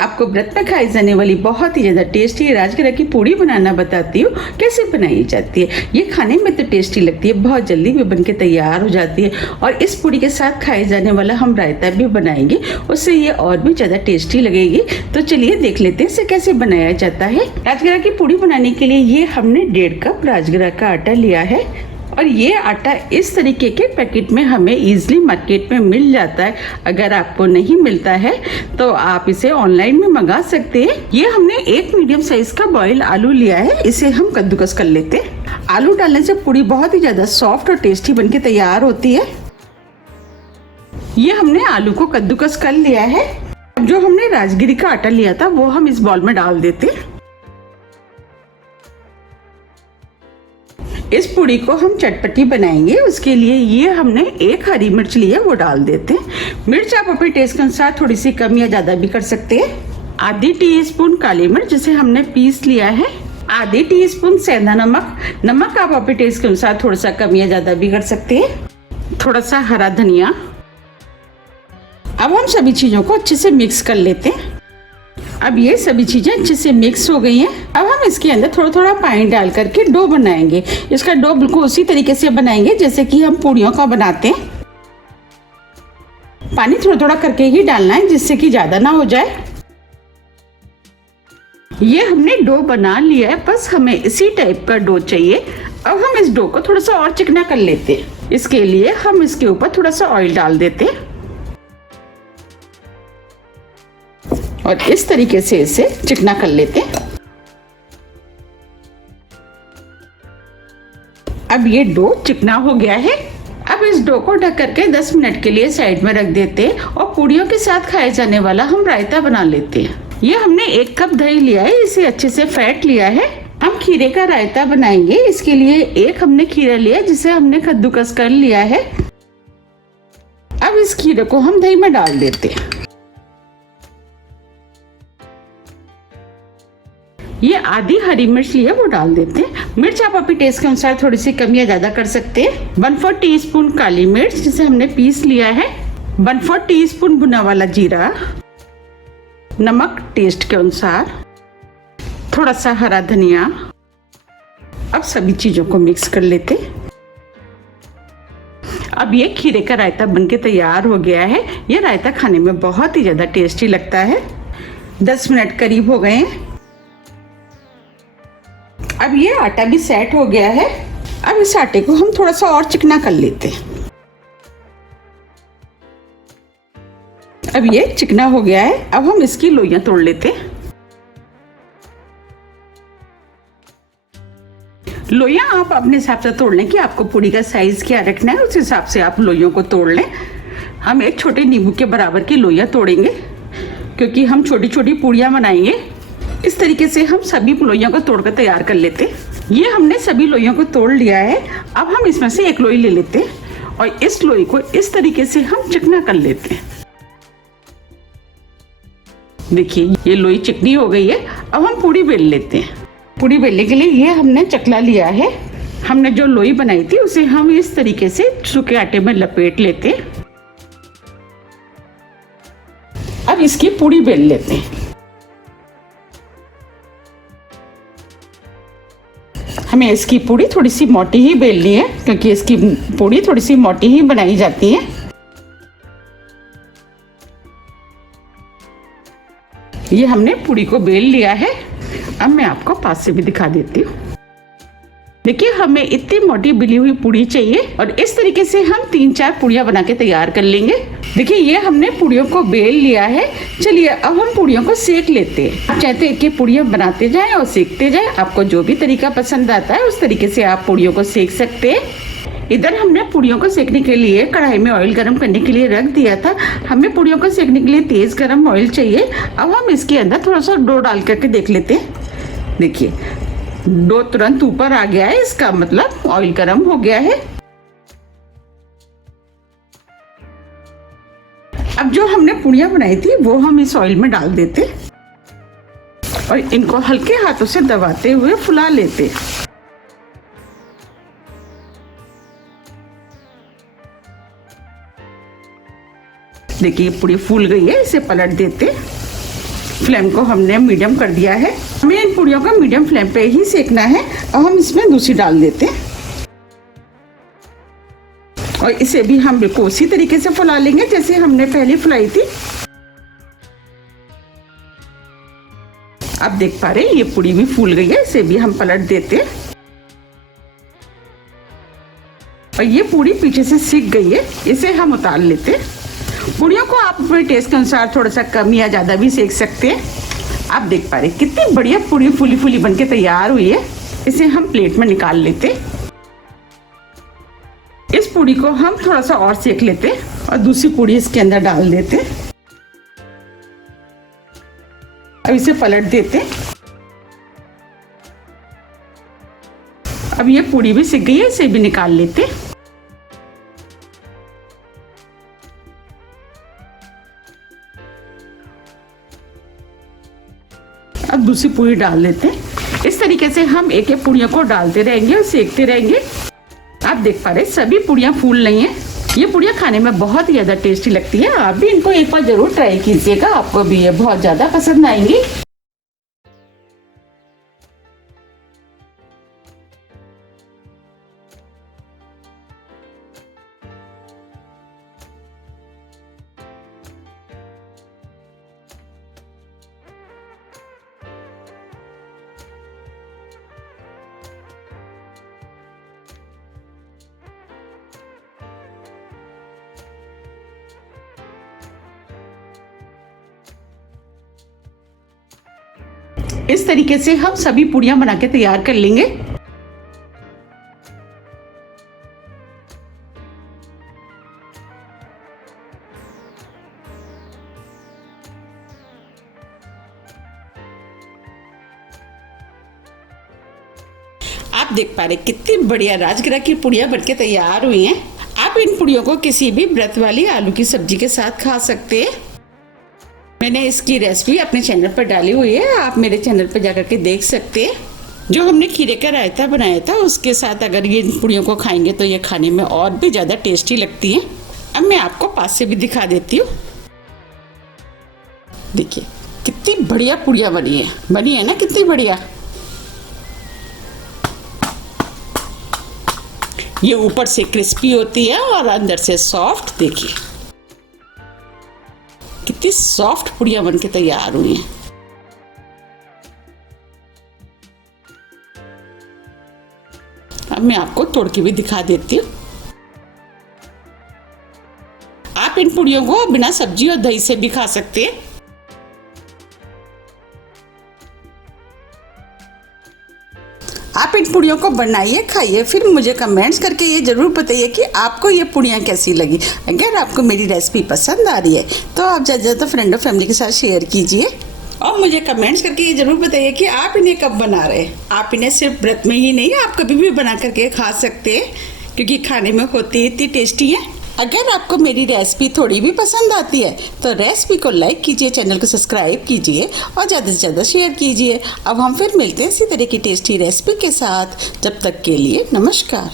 आपको व्रत में खाई जाने वाली बहुत ही ज़्यादा टेस्टी राजगिरा की पूड़ी बनाना बताती हूँ कैसे बनाई जाती है। ये खाने में तो टेस्टी लगती है, बहुत जल्दी भी बनके तैयार हो जाती है और इस पूड़ी के साथ खाए जाने वाला हम रायता भी बनाएंगे, उससे ये और भी ज़्यादा टेस्टी लगेगी। तो चलिए देख लेते हैं इसे कैसे बनाया जाता है। राजगिरा की पूड़ी बनाने के लिए ये हमने 1.5 कप राजगिरा का आटा लिया है और ये आटा इस तरीके के पैकेट में हमें इजीली मार्केट में मिल जाता है। अगर आपको नहीं मिलता है तो आप इसे ऑनलाइन में मंगा सकते हैं। ये हमने एक मीडियम साइज का बॉयल आलू लिया है, इसे हम कद्दूकस कर लेते हैं। आलू डालने से पूड़ी बहुत ही ज्यादा सॉफ्ट और टेस्टी बनके तैयार होती है। ये हमने आलू को कद्दूकस कर लिया है। जो हमने राजगिरी का आटा लिया था वो हम इस बॉल में डाल देते हैं। इस पूड़ी को हम चटपटी बनाएंगे, उसके लिए ये हमने 1 हरी मिर्च ली है, वो डाल देते हैं। मिर्च आप अपने टेस्ट के अनुसार थोड़ी सी कम या ज्यादा भी कर सकते हैं। आधी टीस्पून काली मिर्च जिसे हमने पीस लिया है। आधी टीस्पून सेंधा नमक आप अपने टेस्ट के अनुसार थोड़ा सा कम या ज्यादा भी कर सकते हैं। थोड़ा सा हरा धनिया। अब हम सभी चीजों को अच्छे से मिक्स कर लेते हैं। अब ये सभी चीजें अच्छे से मिक्स हो गई हैं। अब हम इसके अंदर थोड़ा थोड़ा पानी डाल करके डो बनाएंगे। इसका डो बिल्कुल उसी तरीके से बनाएंगे जैसे कि हम पूड़ियों का बनाते हैं। पानी थोड़ा थोड़ा करके ही डालना है जिससे कि ज्यादा ना हो जाए। ये हमने डो बना लिया है, बस हमें इसी टाइप का डो चाहिए। अब हम इस डो को थोड़ा सा और चिकना कर लेते हैं। इसके लिए हम इसके ऊपर थोड़ा सा ऑयल डाल देते हैं और इस तरीके से इसे चिकना कर लेते हैं। अब ये डो चिकना हो गया है। अब इस डो को ढक करके 10 मिनट के लिए साइड में रख देते हैं और पूड़ियों के साथ खाए जाने वाला हम रायता बना लेते हैं। ये हमने 1 कप दही लिया है, इसे अच्छे से फेंट लिया है। हम खीरे का रायता बनाएंगे, इसके लिए 1 हमने खीरा लिया जिसे हमने कद्दूकस कर लिया है। अब इस खीरे को हम दही में डाल देते हैं। ये आधी हरी मिर्च ली है, वो डाल देते हैं। मिर्च आप अपने टेस्ट के अनुसार थोड़ी सी कम या ज्यादा कर सकते हैं। 1/4 टीस्पून काली मिर्च जिसे हमने पीस लिया है। 1/4 टीस्पून भुना वाला जीरा। नमक टेस्ट के अनुसार। थोड़ा सा हरा धनिया। अब सभी चीजों को मिक्स कर लेते। अब ये खीरे का रायता बनके तैयार हो गया है। ये रायता खाने में बहुत ही ज्यादा टेस्टी लगता है। 10 मिनट करीब हो गए हैं। अब ये आटा भी सेट हो गया है। अब इस आटे को हम थोड़ा सा और चिकना कर लेते हैं। अब ये चिकना हो गया है। अब हम इसकी लोइयां तोड़ लेते हैं। लोइयां आप अपने हिसाब से तोड़ लें कि आपको पूड़ी का साइज क्या रखना है, उस हिसाब से आप लोइयों को तोड़ लें। हम एक छोटे नींबू के बराबर की लोइयां तोड़ेंगे क्योंकि हम छोटी छोटी पूड़ियां बनाएंगे। इस तरीके से हम सभी लोइयों को तोड़कर तैयार कर लेते हैं। ये हमने सभी लोइयों को तोड़ लिया है। अब हम इसमें से एक लोई ले लेते हैं और इस लोई को इस तरीके से हम चिकना कर लेते हैं। देखिए ये लोई चिकनी हो गई है। अब हम पूड़ी बेल लेते हैं। पूड़ी बेलने के लिए ये हमने चकला लिया है। हमने जो लोई बनाई थी उसे हम इस तरीके से सूखे आटे में लपेट लेते हैं। अब इसकी पूड़ी बेल लेते हैं। हमें इसकी पूड़ी थोड़ी सी मोटी ही बेलनी है क्योंकि इसकी पूड़ी थोड़ी सी मोटी ही बनाई जाती है। ये हमने पूड़ी को बेल लिया है। अब मैं आपको पास से भी दिखा देती हूँ। देखिए हमें इतनी मोटी बेली हुई पूड़ी चाहिए और इस तरीके से हम 3-4 पूड़ियाँ बना के तैयार कर लेंगे। देखिए ये हमने पूड़ियों को बेल लिया है। चलिए अब हम पूड़ियों को सेक लेते हैं। आप चाहते हैं कि पूड़ियाँ बनाते जाएं और सेकते जाएं। आपको जो भी तरीका पसंद आता है उस तरीके से आप पूड़ियों को सेक सकते हैं। इधर हमने पूड़ियों को सेकने के लिए कढ़ाई में ऑयल गर्म करने के लिए रख दिया था। हमें पूड़ियों को सेकने के लिए तेज गर्म ऑयल चाहिए। अब हम इसके अंदर थोड़ा सा डो डाल करके देख लेते हैं। देखिए डो तुरंत ऊपर आ गया है, इसका मतलब ऑयल गर्म हो गया है। अब जो हमने पूड़ियाँ बनाई थी वो हम इस ऑयल में डाल देते और इनको हल्के हाथों से दबाते हुए फुला लेते। देखिए पूड़ी फूल गई है, इसे पलट देते। फ्लेम को हमने मीडियम कर दिया है। हमें इन पूड़ियों को मीडियम फ्लेम पे ही सेकना है। और हम इसमें दूसरी डाल देते हैं और इसे भी हम बिल्कुल उसी तरीके से फुला लेंगे जैसे हमने पहले फुलाई थी। आप देख पा रहे हैं ये पूड़ी भी फूल गई है, इसे भी हम पलट देते हैं। और ये पूड़ी पीछे से सिक गई है, इसे हम उतार लेते हैं। पूड़ियों को आप अपने टेस्ट के अनुसार थोड़ा सा कम या ज़्यादा भी सेक सकते हैं। आप देख पा रहे हैं कितनी बढ़िया पूड़ी फूली फूली बनके तैयार हुई है। इसे हम प्लेट में निकाल लेते हैं। इस पूड़ी को हम थोड़ा सा और सेक लेते हैं और दूसरी पूड़ी इसके अंदर डाल देते हैं। अब इसे पलट देते हैं। अब ये पूड़ी भी सिक गई है, इसे भी निकाल लेते हैं। अब दूसरी पूड़ी डाल देते हैं। इस तरीके से हम एक एक पूड़ियों को डालते रहेंगे और सेकते रहेंगे। आप देख पा रहे हैं सभी पूड़ियाँ फूल रही हैं। ये पूड़ियाँ खाने में बहुत ही ज़्यादा टेस्टी लगती है। आप भी इनको एक बार ज़रूर ट्राई कीजिएगा, आपको भी ये बहुत ज़्यादा पसंद आएंगी। इस तरीके से हम सभी पूड़ियाँ बना के तैयार कर लेंगे। आप देख पा रहे कितनी बढ़िया राजगिरा की पूड़ियाँ बनके तैयार हुई हैं। आप इन पूड़ियों को किसी भी व्रत वाली आलू की सब्जी के साथ खा सकते हैं। मैंने इसकी रेसिपी अपने चैनल पर डाली हुई है, आप मेरे चैनल पर जाकर के देख सकते हैं। जो हमने खीरे का रायता बनाया था उसके साथ अगर ये पूड़ियों को खाएंगे तो ये खाने में और भी ज़्यादा टेस्टी लगती हैं। अब मैं आपको पास से भी दिखा देती हूँ। देखिए कितनी बढ़िया पूड़ियाँ बनी है ना, कितनी बढ़िया। ये ऊपर से क्रिस्पी होती है और अंदर से सॉफ्ट। देखिए कितनी सॉफ्ट पूड़ियाँ बनके तैयार हुई हैं। अब मैं आपको तोड़ के भी दिखा देती हूँ। आप इन पूड़ियों को बिना सब्जी और दही से भी खा सकते हैं। आप इन पूड़ियों को बनाइए, खाइए, फिर मुझे कमेंट्स करके ये ज़रूर बताइए कि आपको ये पूड़ियाँ कैसी लगी। अगर आपको मेरी रेसिपी पसंद आ रही है तो आप ज़्यादा ज़्यादा फ्रेंड और फैमिली के साथ शेयर कीजिए और मुझे कमेंट्स करके ये ज़रूर बताइए कि आप इन्हें कब बना रहे हैं। आप इन्हें सिर्फ व्रत में ही नहीं, आप कभी भी बना करके खा सकते हैं क्योंकि खाने में होती इतनी टेस्टी है। अगर आपको मेरी रेसिपी थोड़ी भी पसंद आती है तो रेसिपी को लाइक कीजिए, चैनल को सब्सक्राइब कीजिए और ज़्यादा से ज़्यादा शेयर कीजिए। अब हम फिर मिलते हैं इसी तरह की टेस्टी रेसिपी के साथ। जब तक के लिए नमस्कार।